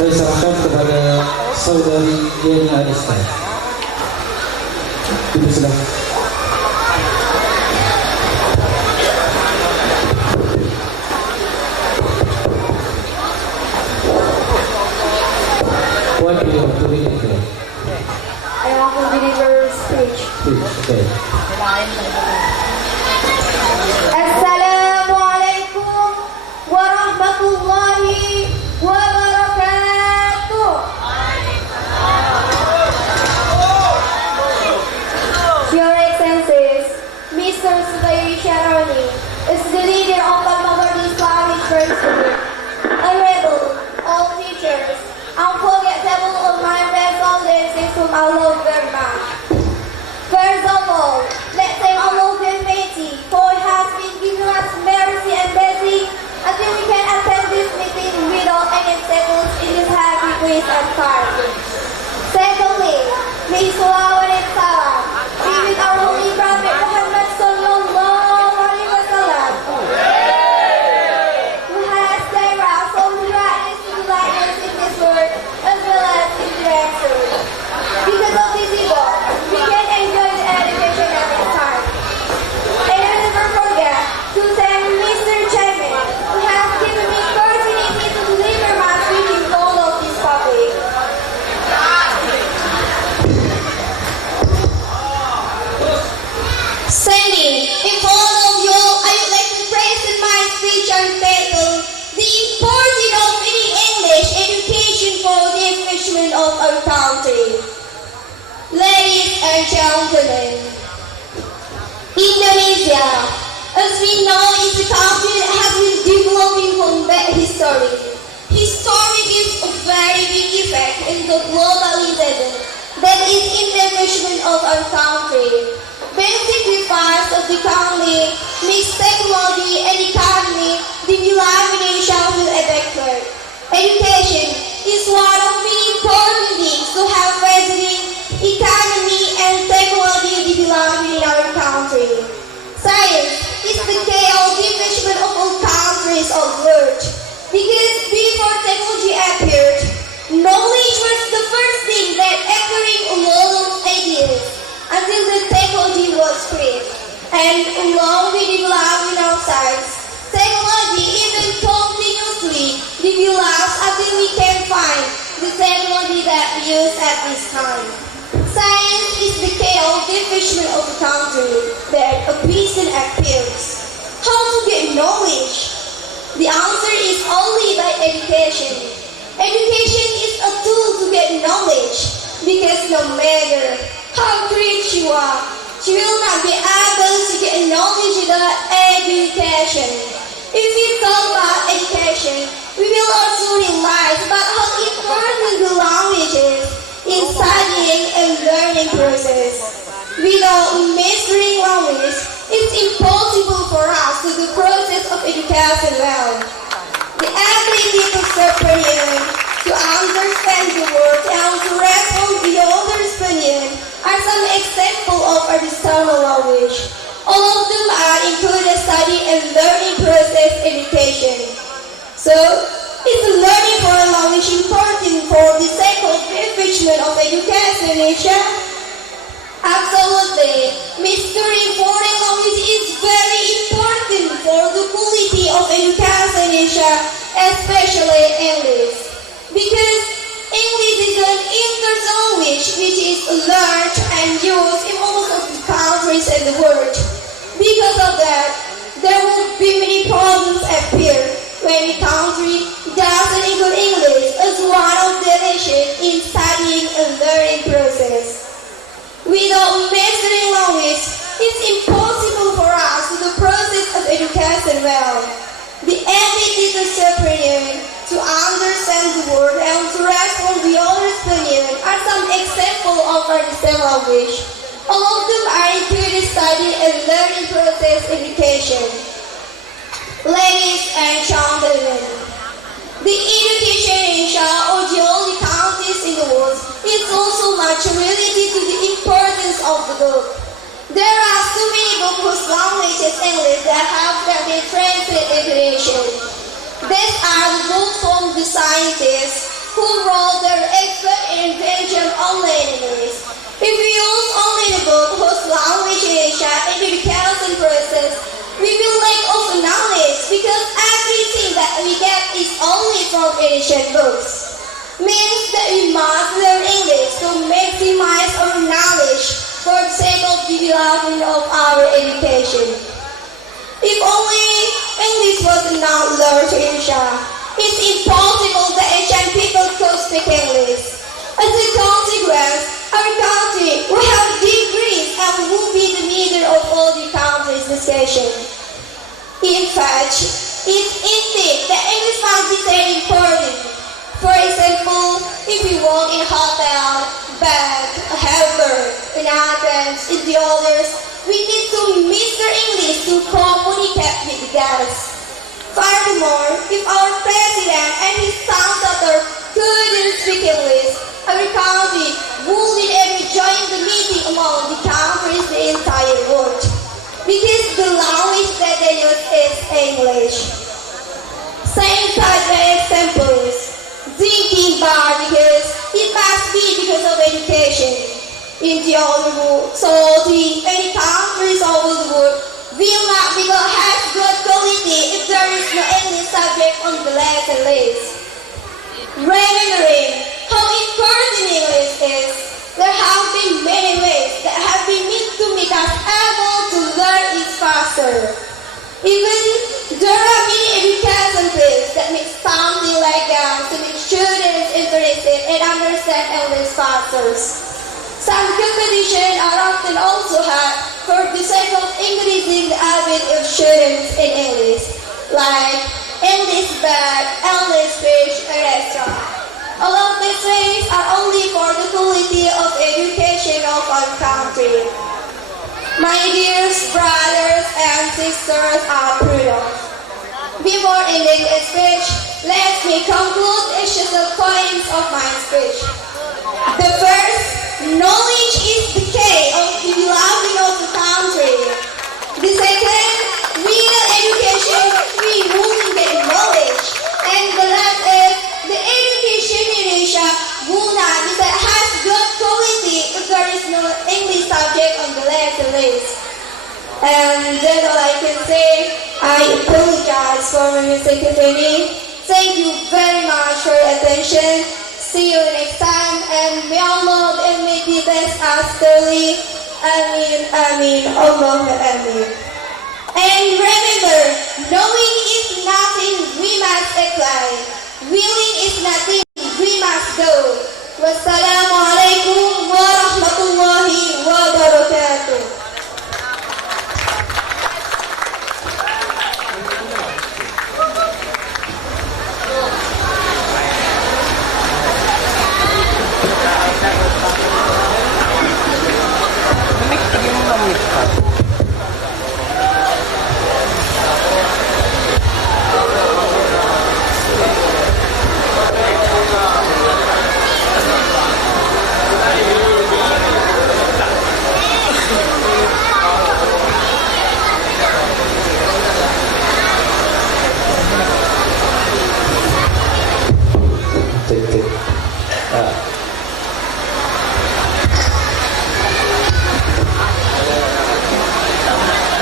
Saya serahkan kepada saudari Diana Arista. Dipersilakan. What do you want to read today? I want to deliver speech. Okay. Assalamualaikum warahmatullahi wabarakatuh. Your Excellencies, Mr. Sudai Sharoni is the leader of Al-Mawardi Islamic Principle. Honorable, all teachers, unforgettable of my best audiences whom I love very much. First of all, let's thank Allah Almighty for He has been giving us mercy and blessing until we can attend this meeting without any obstacles in this happy place and time. Secondly, may Salawat and Salam be with our Holy Prophet Muhammad Sallallahu Alaihi Wasallam, who has saved us from the darkness to the lightness in this world as well as in the next world. Because of this evil, we can enjoy the education at this time. And I never forget to thank Mr. Chairman, who has given me opportunity to deliver my speech in front of this public. Standing in front of you, I would like to present my speech entitled The Importance of Reading English Education for the Enrichment of Our Country. Ladies and gentlemen, Indonesia, as we know, is a country that has been developing from back history. History gives a very big effect in the globalization that is in the enrichment of our country. Basic requirements of the country, mixed technology and economy, dibilang Indonesia will backward. Education is one of the important things to have resident economy and technology dibilang in our country. Science is the key of the enrichment of all countries of the world. Because before technology appeared, knowledge was the first thing that acquiring a lot of ideas until the technology was created. And along with developing our science, technology even continuously develops until we can find the technology that we use at this time. Science is the key of the enrichment of the country that a person appears. How to get knowledge? The answer is only by education. Education is a tool to get knowledge, because no matter how great you are, you will not be able to get knowledge without education. If we talk about education, we will also realize about how important the language is in studying and learning process. Without mastering language, it's impossible for us to do process of education well. The ability to separate, to understand the word, and to respond to the other's opinion are some examples of additional language. All of them are included study and learning process education. So, is learning foreign language important for the sake of the enrichment of education in Asia? Absolutely. Mastering foreign language is very important for the quality of education in Asia, especially English. Because English is an international language which is learned and used in almost all the countries in the world. Because of that, there will be many problems appear when the country doesn't include English as one of the nation in studying and learning process. Without mastering language, it's impossible for us to do process of education well. The ability to separate, to understand the word, and to respond to the other's opinion are some examples of our same language. All of them are included study and learning process education. Ladies and gentlemen, the education in Asia or the only countries in the world is also much related to the importance of the book. There are so many books whose language is English that have been translated into Asian. These are the books from the scientists who wrote their expert invention only in English. If we use only the book whose language in Asia in the education process, we will lack of knowledge because everything that we get is only from Asian books. Means that we must learn English to maximize our knowledge for the sake of the development of our education. If only English was not learned in Asia, it's impossible that Asian people could speak English. As a consequence, our country will have degrees and will be the leader of all the country's discussion. In fact, it's indeed that English must be very important. For example, if we work in a hotel, bank, a helper, in Athens, in the others, we need to master English to communicate with the guests. Furthermore, if our president and his successor couldn't speak English, our country wouldn't ever join the meeting among the countries in the entire world. Because the language that they use is English. Same type of examples. Drinking bar because it must be because of education. In the other world, so any countries over the world will not be able to have good quality if there is no English subject on the lesson list. Remembering how important English is, there have been many ways that have been made to make us able to learn it faster. Even there are many education fields that make something like that to make students interested and understand English faster. Some competitions are often also had for the sake of increasing the ability of students in English, like English bag, English speech, etc. All of these things are only for the quality of education of our country. My dear brothers and sisters are prudent. Before ending the speech, let me conclude the essential points of my speech. The first, knowledge is the key of the development of the country. The second, without education, we won't get knowledge. And the last is, the education in Asia will not be that has good quality if there is no English subject on the lesson list. And that's all I can say. I apologize for my mistake, if any. Thank you very much for your attention. See you next time, and may Allah and may the best us daily. Amin, amin, Allahumma amin. And remember, knowing is nothing we must apply. Willing is nothing we must do. Wassalamu alaikum wa rahmatullahi wa barakatuh.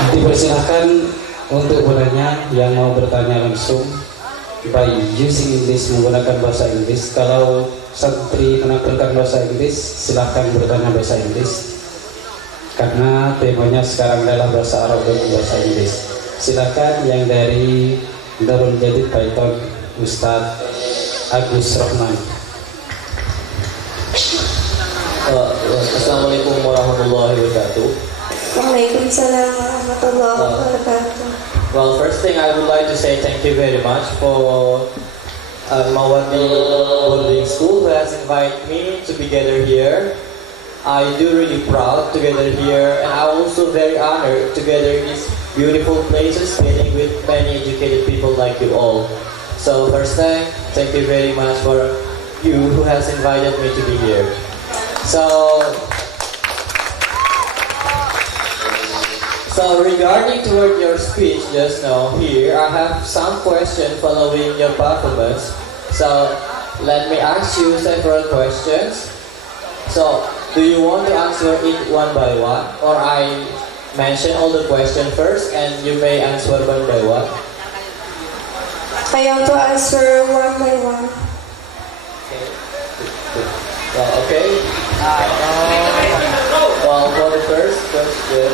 Dipersilakan untuk bertanya yang mau bertanya langsung by using English, menggunakan bahasa Inggris. Kalau santri menampilkan bahasa Inggris, silahkan bertanya bahasa Inggris karena temanya sekarang adalah bahasa Arab dan bahasa Inggris. Silakan yang dari Darul Jadid Python, Ustadz Agus Rahman. Assalamualaikum warahmatullahi wabarakatuh. Waalaikumsalam warahmatullahi wabarakatuh. Well, first thing I would like to say thank you very much for Al-Mawardi boarding school who has invited me to be gathered here. I do really proud to gather here, and I'm also very honored to gather in these beautiful places, meeting with many educated people like you all. So first thing, thank you very much for you who has invited me to be here. So regarding toward your speech just now here, I have some question following your performance. So let me ask you several questions. So, do you want to answer it one by one, or I mention all the questions first and you may answer one by one? I want to answer one by one. Okay. Well, okay. Well, for the first question.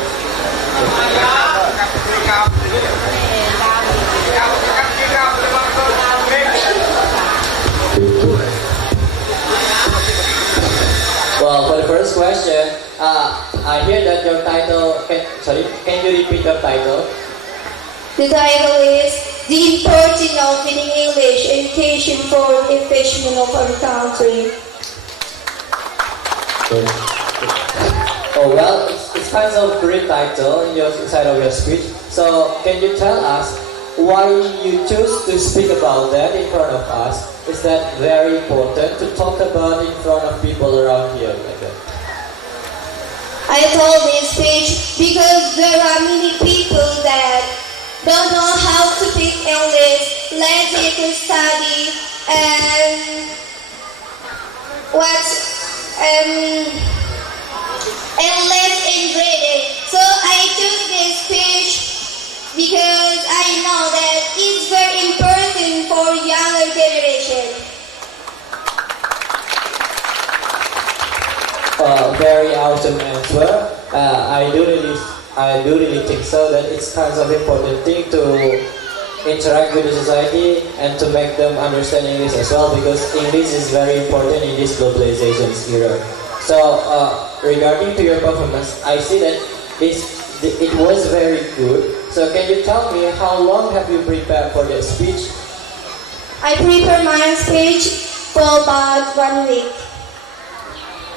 Well, for the first question, I hear that your title. Can you repeat your title? The title is The Importance of Reading English Education for the Advancement of Our Country. Oh well, it's kind of great title inside of your speech. So can you tell us why you choose to speak about that in front of us? Is that very important to talk about in front of people around here like that? I told this speech because there are many people that don't know how to speak English, lazy to study, and less in reading. So I choose this speech because I know that it's very important for younger generation. Very awesome answer. I do really think so that it's kind of important thing to interact with the society and to make them understand English as well, because English is very important in this globalization era. So regarding to your performance, I see that it was very good. So can you tell me how long have you prepared for the speech? I prepare my speech for about 1 week.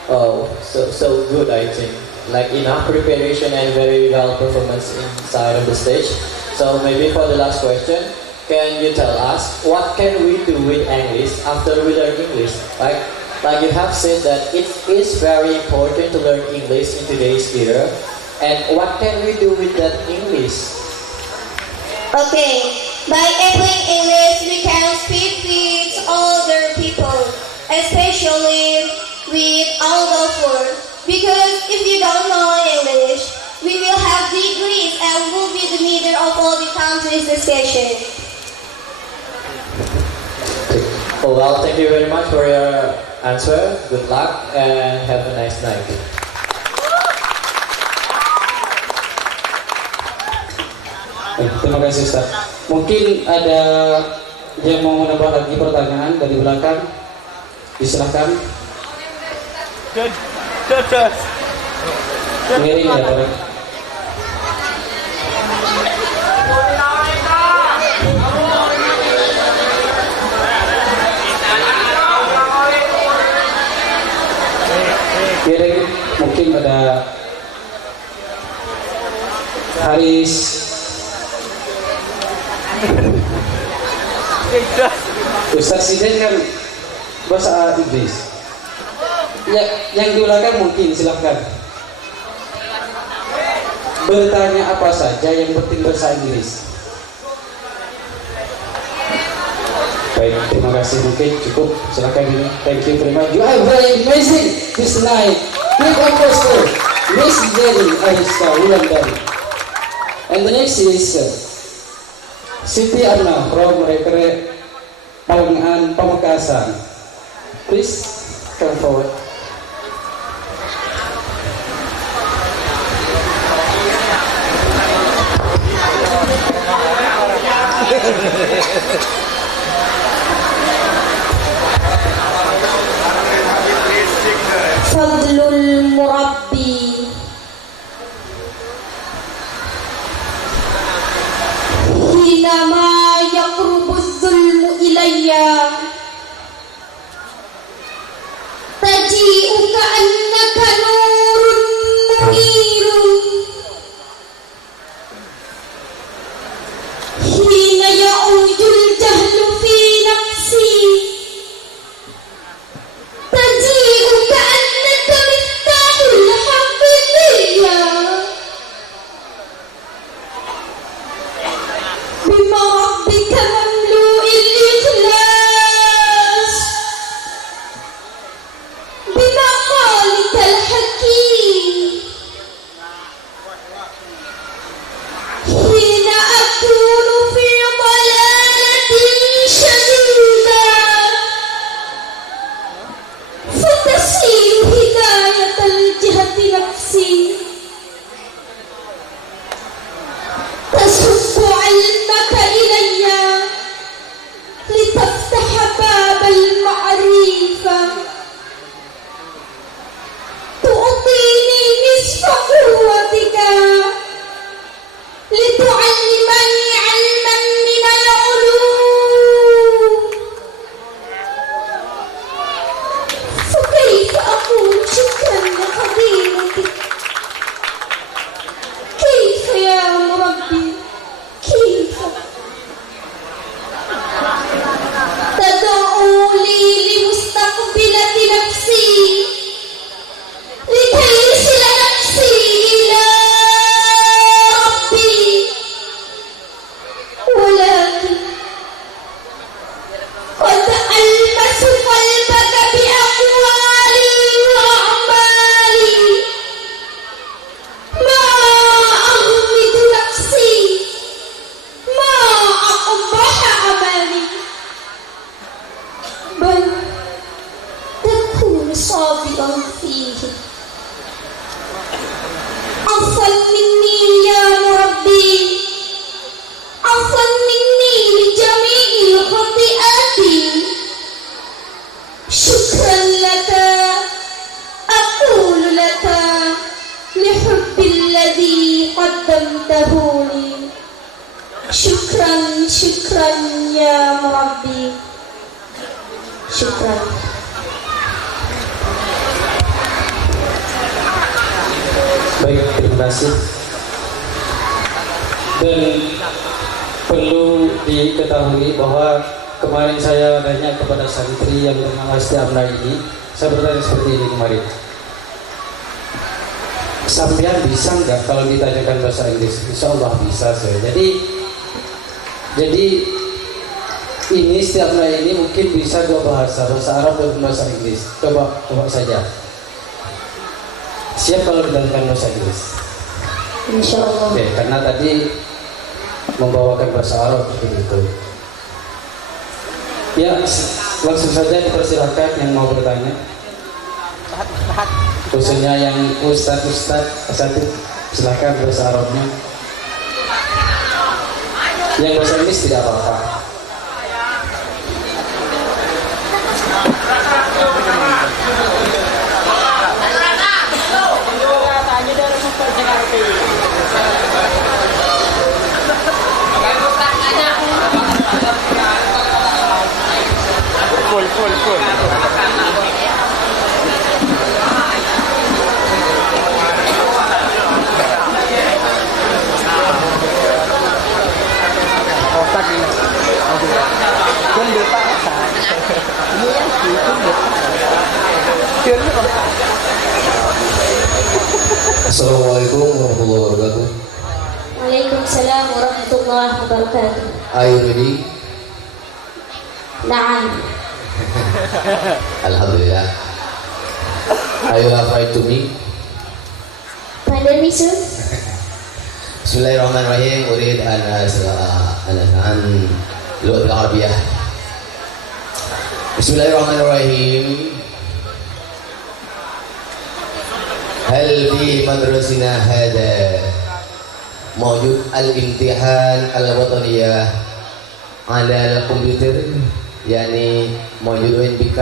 Oh, so good, I think. Like enough preparation and very well performance inside of the stage. So maybe for the last question, can you tell us what can we do with English after we learn English? Like you have said that it is very important to learn English in today's era. And what can we do with that English? Okay, by applying English, we can speak with other people, especially with out of world. Because if you don't know English, we will have degrees and will be the leader of all the countries' discussion. Oh, well, thank you very much for your answer. Good luck and have a nice night. Terima kasih Ustaz. Mungkin ada yang mau menambah lagi pertanyaan dari belakang. Disilahkan. Miring ya Pak. Miring, mungkin ada Haris. Ustaz Siden kan bahasa Inggris. Ya, yang di belakang mungkin silahkan bertanya apa saja, yang penting bahasa Inggris. Baik, terima kasih, mungkin cukup, silahkan ini. Thank you very much. You are very amazing this night. Big applause for Miss Jenny Ariska Wulandari. And the next is Siti Arna from Rekre Palengan Pamekasan. Please come forward. Fadlul Murabbi. Hinama yaqrubu zulmu ilayya taji'uka annaka nurun munirun hina ya'ujul jahlu Syukran. Baik, terima kasih. Dan perlu diketahui bahwa kemarin saya tanya kepada santri yang bernama Stiamna ini, saya bertanya seperti ini kemarin. Sampean bisa nggak kalau ditanyakan bahasa Inggris? Insya Allah bisa saya. Jadi ini Stiamna ini mungkin bisa dua bahasa Arab dan bahasa Inggris. Coba saja. Siap kalau ditanyakan bahasa Inggris? Insya Allah. Oke, karena tadi membawakan bahasa Arab seperti itu. Ya, langsung saja dipersilahkan yang mau bertanya. Khususnya yang Ustadz satu, silahkan bahasa Arabnya. Yang bahasa Inggris tidak apa-apa. Full. Assalamualaikum warahmatullahi wabarakatuh. Waalaikumsalam warahmatullahi wabarakatuh. Are you ready? Naam. Alhamdulillah. Are you afraid to me? Pardon me, sir? Bismillahirrahmanirrahim. Urid an lughat al-Arabiyyah. Bismillahirrahmanirrahim. Hal fi madrasina hada mawjud al-imtihan al-wataniyah ala al-komputer, yakni mawjud UNBK,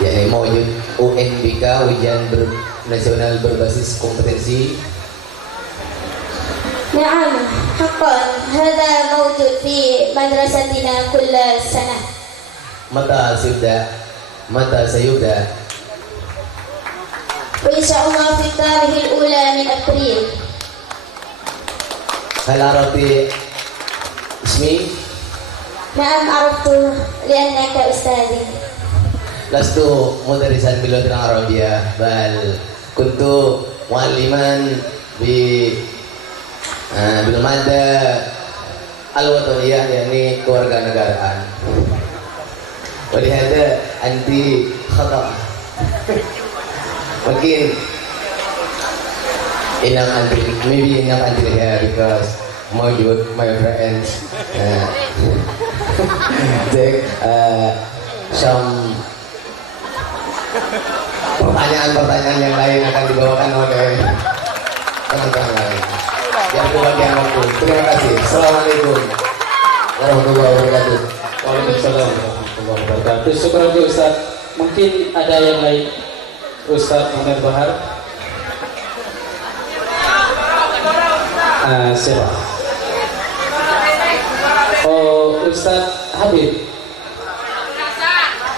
yakni mawjud UNBK, ujian nasional berbasis kompetensi. نعم حقا هذا موجود في مدرستنا كل سنة. Mata sayuda وإن شاء الله في التاريخ الأولى من أبريل. hal arati ismi نعم عرفت لأنك أستاذي. lastu mudarisan bil lughatil arabiyyah bal kuntu mualliman bil madda al-wataniyah, yakni kewarganegaraan. Walihada anti khata. Mungkin maybe inang anti here because mawjud my friends take some pertanyaan yang lain akan dibawakan oleh teman-teman lain. Yang kebagian waktu. Terima kasih. Assalamualaikum warahmatullahi wabarakatuh. Waalaikumsalam warahmatullahi wabarakatuh. Syukur Ustaz. Mungkin ada yang lain. Ustaz Mahir Bahar. Siapa? Oh, Ustaz Habib.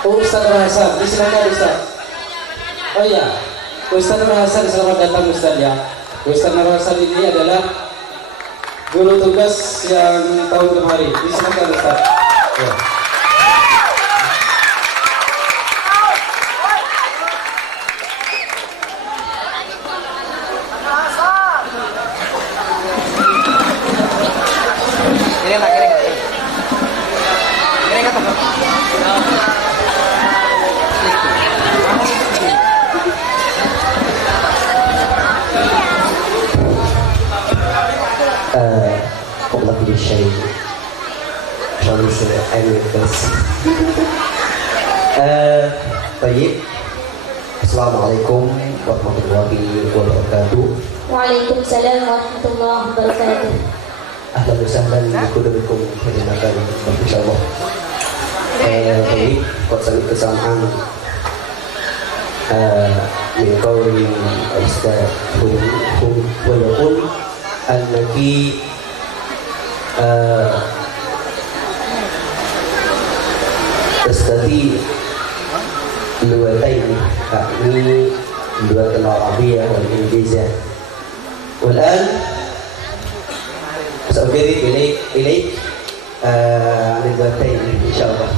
Oh, Ustaz Bahasa. Silakan Ustaz. Oh iya, Ustaz Bahasa, selamat datang Ustaz ya. Ustaz Bahasa ini adalah guru tugas yang tahun kemarin. Silakan Ustaz. Ya. Baik. Assalamualaikum warahmatullahi wabarakatuh. Waalaikumsalam warahmatullahi wabarakatuh. Ahlan wa sahlan bikum perkenalkan insyaallah. Baik, qad sami kesamaan min qawli Ustaz wa yaqul annaki نستطيع اللغتين يعني اللغة العربية والإنجليزية. والآن سأجرب إليك عن اللغتين إن شاء الله.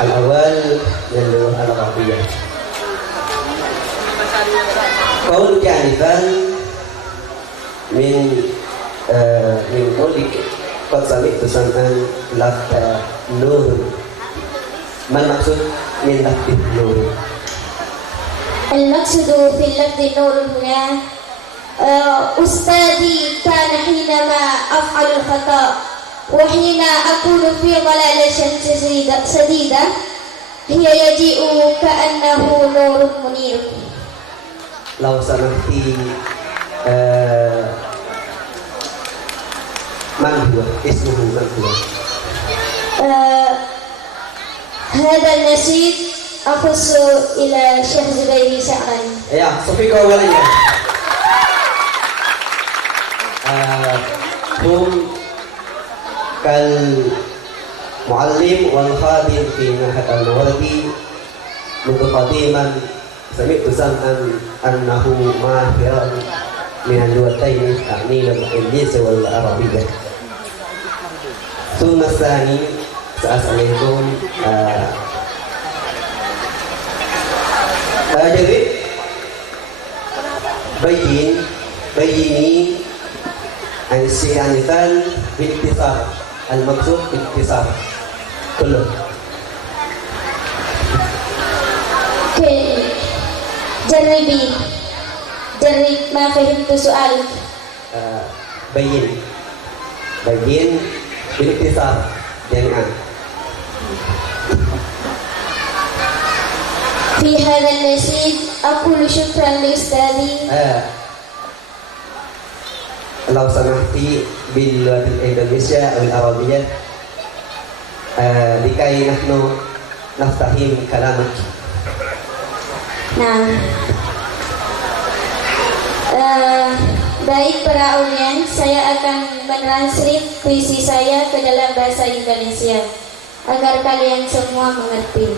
الأول اللغة العربية. قولك آنفا من قولك قد سمعت سمعا لفظ نور. ما المقصود من لفظ نور؟ المقصود في اللفظ نور هنا أستاذي كان حينما أفعل الخطأ وحين أكون في ضلالة شديدة هي يجيء كأنه نور منير. لو سمحت من هو؟ اسمه من هو؟ هذا النشيد أخص إلى شيخ زبيدي شعرا. Ya, Sofi kau awalnya. هم كالمعلم والخادم في معهد المواردي منذ قديما سمعت سمعا أنه ماهر من اللغتين يعني الإنجليزية والعربية. ثم الثاني سأسألكم jadi بيني عن السيانتان باختصار. المقصود باختصار كله. جرب ما فهمت سؤالك. بين باختصار جميعا. في هذا النشيد أقول شكرا لأستاذي. لو سمحت باللغة الإنجليزية أو العربية لكي نحن نفهم كلامك. Nah, baik para audiens, saya akan mentranslate puisi saya ke dalam bahasa Indonesia agar kalian semua mengerti.